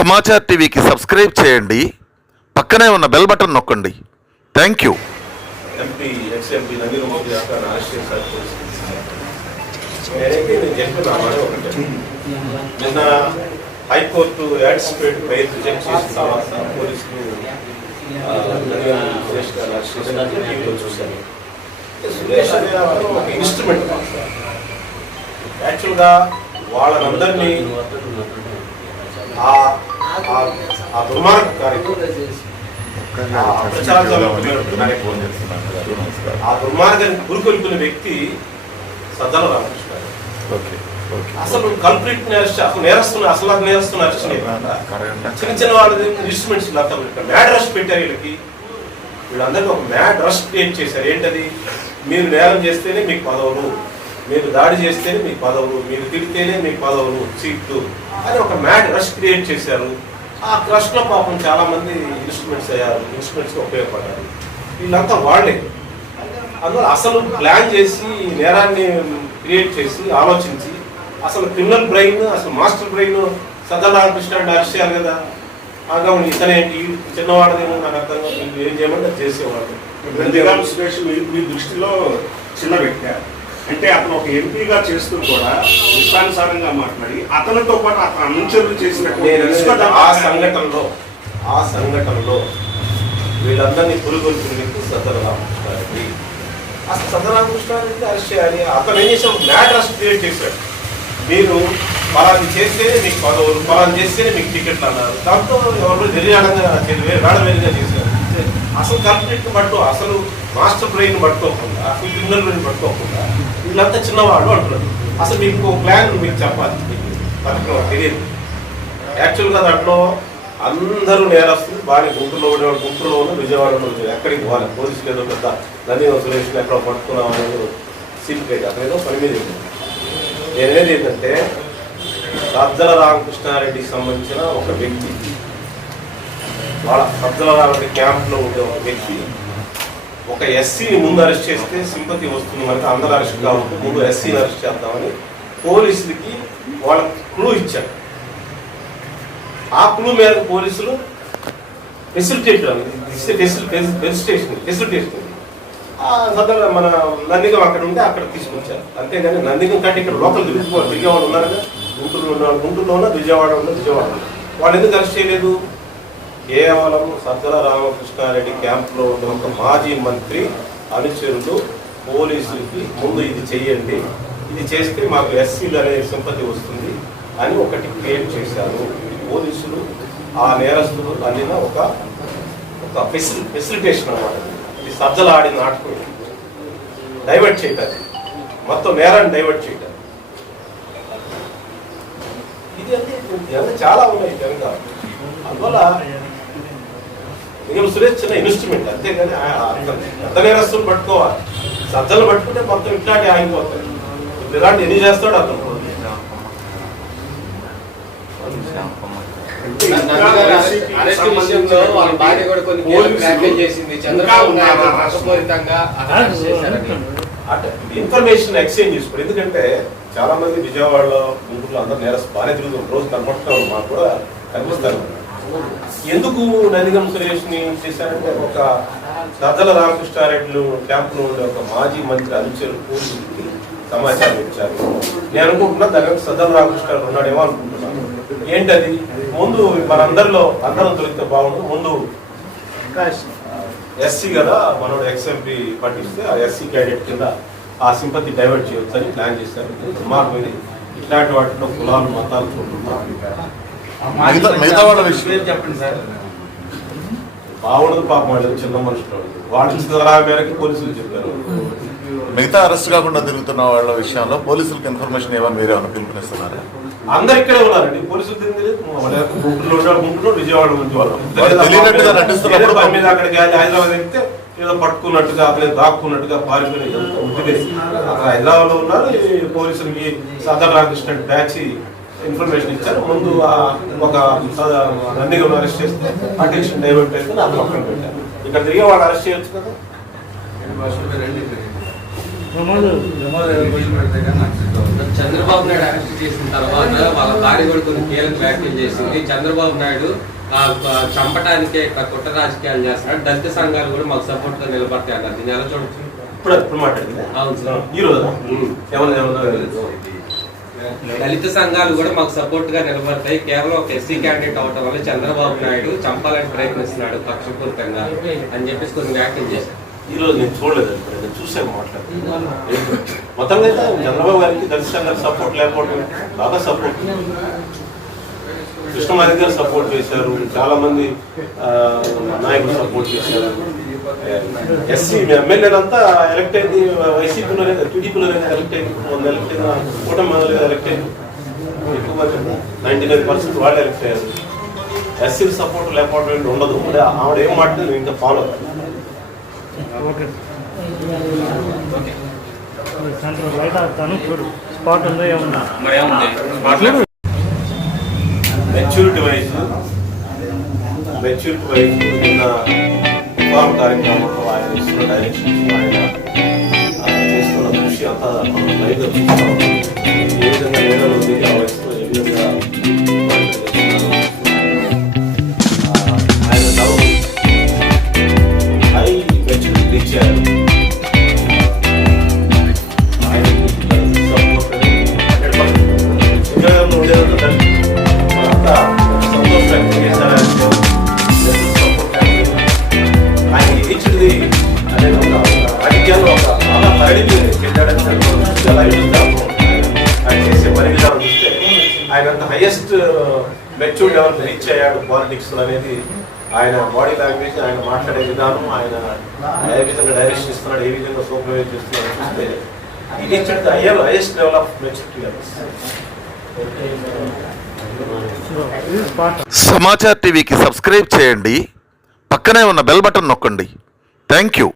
సమాచార్ టీవీకి సబ్స్క్రైబ్ చేయండి. పక్కనే ఉన్న బెల్ బటన్ నొక్కండి. Thank you. ఎంపీ మోదీ యొక్క నేను చెప్పిన మాట ఒకటే. నిన్న హైకోర్టు యాడ్స్పేట్ బెయిల్ చెక్ చేసిన తర్వాత పోలీసులు సురేష్ గారు టీవీలో చూశాను సురేష్ అనే ఒక ఇన్స్ట్రుమెంట్ యాక్చువల్గా వాళ్ళందరినీ ఆ ఆ- ఆ దుర్మార్గ దుర్మార్గాన్ని పురుకొల్పిన వ్యక్తి సజ్జల రామకృష్ణ. అసలు కంప్లీట్ నేరస్ట్ అసలు నేరస్తున్న అసలు నేరస్తున్న అరెస్ట్ చిన్న చిన్న వాళ్ళది ఇన్స్ట్రుమెంట్స్ మ్యాడ్ రష్ పెట్టారు వీళ్ళకి. వీళ్ళందరికీ ఒక మ్యాడ్ రష్ క్రియేట్ చేశారు. ఏంటది? మీరు నేరం చేస్తేనే మీకు పదవులు. మీరు దాడి చేస్తేనే మీకు పదవులు. మీరు తిడితేనే మీకు పదవులు. సీట్లు అని ఒక మ్యాడ్ రష్ క్రియేట్ చేశారు. ఆ క్రష్లో పాపం చాలా మంది ఇన్స్ట్రుమెంట్స్ అయ్యారు ఇన్స్ట్రుమెంట్స్ ఉపయోగపడ్డారు వీళ్ళంతా వాళ్ళే. అందువల్ల అసలు ప్లాన్ చేసి నేరాన్ని క్రియేట్ చేసి ఆలోచించి అసలు క్రిమినల్ బ్రెయిన్ అసలు మాస్టర్ బ్రెయిన్ సత్యనారాయణ అంటే అరెస్ట్ చేయాలి కదా ఆగా ఇతనేంటి చిన్నవాడదేమో నాకు అర్థం ఏం చేయమంటే చేసేవాడు మీ మీ దృష్టిలో చిన్న వ్యక్తి అంటే అతను ఒక ఎంపీగా చేస్తూ కూడా ఇష్టానుసారంగా మాట్లాడి అతనితో పాటు అతను అనుచరులు అనేది ఆ సంఘటనలో ఆ సంఘటనలో వీళ్ళందరినీ వ్యక్తి సత్యరామకృష్ణారెడ్డి అసలు సత్యరామకృష్ణారెడ్డి అరెస్ట్ చేయాలి. అతను ఏం చేసాడు మ్యాట్ అరెస్ట్ క్రియేట్ చేశాడు. మీరు పలాది చేస్తేనే మీకు పదవులు పలాది చేస్తేనే మీకు టికెట్లు అన్నారు. దాంతో ఎవరు తెలియడంగా వేడవేరుగా చేశారు. అసలు కంప్లీట్ పట్టు అసలు మాస్టర్ బ్రెయిన్ పట్టుకోకుండా అసలు క్రిమినల్ బ్రెయిన్ పట్టుకోకుండా వీళ్ళంతా చిన్నవాళ్ళు అంటున్నారు. అసలు మీకు ప్లాన్ మీకు చెప్పాలి. మీకు తెలియదు. యాక్చువల్గా దాంట్లో అందరూ నేరస్తులు బాగా గుంటూరులో ఉండేవాడు గుంటూరులో ఉన్న విజయవాడలో ఉండేవాడు ఎక్కడికి పోవాలి? పోలీసులు ఏదో పెద్ద నది సురేష్ ఎక్కడ పట్టుకున్నాం అనేది సీక్రెట్ అక్కడ ఏదో పని మీద నేనేది ఏంటంటే సజ్జల రామకృష్ణారెడ్డికి సంబంధించిన ఒక వ్యక్తి వాళ్ళ సజ్జల రామరెడ్డి క్యాంప్లో ఉండే ఒక వ్యక్తి ఒక ఎస్సీని ముందు అరెస్ట్ చేస్తే సింపతి వస్తుంది మనకి అందరూ అరెస్ట్ కావాలి ముందు ఎస్సీని అరెస్ట్ చేద్దామని పోలీసులకి వాళ్ళకి క్లూ ఇచ్చారు. ఆ క్లూ మేరకు పోలీసులు ఫెసిలిటేట్ ఫెసిలిటేషన్ ఫెసిలిటేషన్. సదర్ మన నందిగం అక్కడ ఉంటే అక్కడ తీసుకొచ్చారు. అంతేగాని నందిగం కంటే ఇక్కడ లోకల్ తిరుగుతున్నారు. విజయవాడ ఉన్నారు కదా గుంటూరులో ఉన్నారు గుంటూరులో ఉన్న విజయవాడ ఉన్న విజయవాడ వాళ్ళు ఎందుకు అరెస్ట్ చేయలేదు? కేవలం సజ్జల రామకృష్ణారెడ్డి క్యాంప్లో ఉన్న ఒక మాజీ మంత్రి అనుచరులు పోలీసులకి ముందు ఇది చేయండి. ఇది చేస్తే మాకు ఎస్సీలు అనే సింపతి వస్తుంది అని ఒకటి క్రియేట్ చేశారు. పోలీసులు ఆ నేరస్తులు అందిన ఒక ఒక ఫెసిలి ఫెసిలిటేషన్ అనమాట ఇది. సజ్జల ఆడిన నాటకం డైవర్ట్ చేయటం మొత్తం నేరాన్ని డైవర్ట్ చేయటం. ఇది అంటే చాలా ఉన్నాయి జనంగా అందువల్ల నిజం సురేష్ చిన్న ఇన్స్ట్రుమెంట్ అంతేగాని ఆ- పెద్ద నేరస్తులు పట్టుకోవాలి. సజ్జలు పట్టుకుంటే మొత్తం ఇట్లాంటి ఆగిపోతాయి. ఇప్పుడు ఇలాంటి ఎన్ని చేస్తాడు అతను ఇన్ఫర్మేషన్ ఎక్స్చేంజ్ చేసుకోండి. ఎందుకంటే చాలా మంది విజయవాడలో గుంటూరులో అందరూ నేరస్ బాగానే తిరుగుతారు రోజు కనపడుతున్నారు మాకు కూడా కనిపిస్తారు. ఎందుకు నందిగం సురేష్ని చేశారంటే ఒక దద్దల రామకృష్ణారెడ్డి క్యాంపులో ఉండే ఒక మాజీ మంత్రి అనుచరు పోలీసులకి సమాచారం ఇచ్చారు. నేను అనుకుంటున్నా దగ్గర సజ్జల రామకృష్ణారెడ్డి ఉన్నాడేమో అనుకుంటున్నాను. ఏంటది? ముందు మనందరిలో అందరం దొరికితే బాగుండు. ముందు ఎస్సీ కదా మనోడు ఎక్స్ఎంపీ పట్టిస్తే ఆ ఎస్సీ క్యాడెట్ కింద ఆ సింపతి డైవర్ట్ చేయొచ్చని ప్లాన్ చేశారు. ఇది దుర్మార్గం ఇది ఇట్లాంటి వాటిలో కులాలు మతాలు చూడుకుంటారు మిగతా మిగతా వాళ్ళ విషయం. చెప్పండి సార్? బాగుండదు పాపం వాళ్ళు చిన్న మనుషులు వాళ్ళు ఇచ్చిన మేరకు పోలీసులు చెప్పారు. మిగతా అరెస్ట్ కాకుండా తిరుగుతున్న వాళ్ళ విషయంలో పోలీసులకు ఇన్ఫర్మేషన్ ఇవ్వని మీరే ఏమైనా పిలుపునిస్తున్నారా? అందరు ఇక్కడే ఉన్నారండి. పోలీసులు గుంటూరులో గుంటూరులో విజయవాడ నుంచి వాళ్ళు నటిస్తున్నప్పుడు అక్కడికి హైదరాబాద్ వెళ్తే ఏదో పట్టుకున్నట్టుగా అతను దాక్కున్నట్టుగా పారిపోయిన ఇదంతా ఉట్టిదే. అక్కడ హైదరాబాద్లో ఉన్నారు పోలీసులకి సదర్ రామకృష్ణ బ్యాచ్ ఇన్ఫర్మేషన్ ఇచ్చారు. ముందు ఆ ఒక నందిగం అరెస్ట్ చేస్తే అటెన్షన్ డైవర్ట్ అయితే నాకు పక్కన పెట్టారు. ఇక్కడ తిరిగి వాడు అరెస్ట్ చేయొచ్చు కదా? చంద్రబాబు నాయుడు అరెస్ట్ చేసిన తర్వాత వాళ్ళ భార్య కూడా కొన్ని కీలక వ్యాఖ్యలు చేసింది. చంద్రబాబు నాయుడు చంపడానికే ఇట్లా కుట్ర రాజకీయాలు చేస్తున్నాడు. దళిత సంఘాలు కూడా మాకు సపోర్ట్గా నిలబడతాయి అన్నారు. దీన్ని ఎలా చూడొచ్చు? ఇప్పుడు ఇప్పుడు మాట్లాడింది? అవును సార్. ఈ రోజు ఏమన్నా ఏమన్నా దళిత సంఘాలు కూడా మాకు సపోర్ట్గా నిలబడతాయి. కేవలం ఒక ఎస్సీ క్యాండిడేట్ అవటం వల్ల చంద్రబాబు నాయుడు చంపాలని ప్రయత్నిస్తున్నాడు పక్షపూరితంగా అని చెప్పేసి కొన్ని వ్యాఖ్యలు చేశారు. ఈ రోజు నేను చూడలేదు ఇప్పుడు నేను చూసాను మాట్లాడుతున్నాను మొత్తంగా అయితే చంద్రబాబు గారికి దళిత సంఘాలకు సపోర్ట్ లేకపోవడం బాగా సపోర్ట్ కృష్ణమారెడ్డి గారు సపోర్ట్ చేశారు చాలా మంది నాయకులు సపోర్ట్ చేశారు. ఎస్సీ ఎమ్మెల్యేలంతా ఎలక్ట్ అయింది వైసీపీలోనే టీడీపీలోనే ఎలక్ట్ అయింది మొన్న ఎలక్ట్ అయిన కూటమి ఎలక్ట్ అయింది ఎక్కువ నైన్టీ నైన్ పర్సెంట్ వాళ్ళు ఎలక్ట్ అయ్యారు. ఎస్సీ సపోర్ట్ లేకపోవడం ఉండదు. ఆవిడ ఏం మాట్లాడి నేను ఇంకా follow maturity wise maturity wise నిన్న ఫామ్ కార్యక్రమంలో ఆయన ఇస్తున్న డైరెక్షన్స్ ఆయన ఆ, చేస్తున్న కృషి అంతా మనం లైవ్గా చూస్తున్నాం ఏ విధంగా నేలలో దిగి ఆ వయసులో ఏ విధంగా ఆయన హైయెస్ట్ మెచ్యూర్ లెవెల్ రీచ్ అయ్యాడు పాలిటిక్స్ అనేది. ఆయన బాడీ లాంగ్వేజ్ ఆయన మాట్లాడే విధానం ఆయన ఏ విధంగా డైరెక్షన్ ఇస్తున్నాడు ఏ విధంగా సూపర్వైజ్ చేస్తున్నాడు చూస్తే ఇది ఇచ్చింది higher highest level of maturity levels Samachar టీవీకి సబ్స్క్రైబ్ చేయండి. పక్కనే ఉన్న బెల్ బటన్ నొక్కండి. Thank you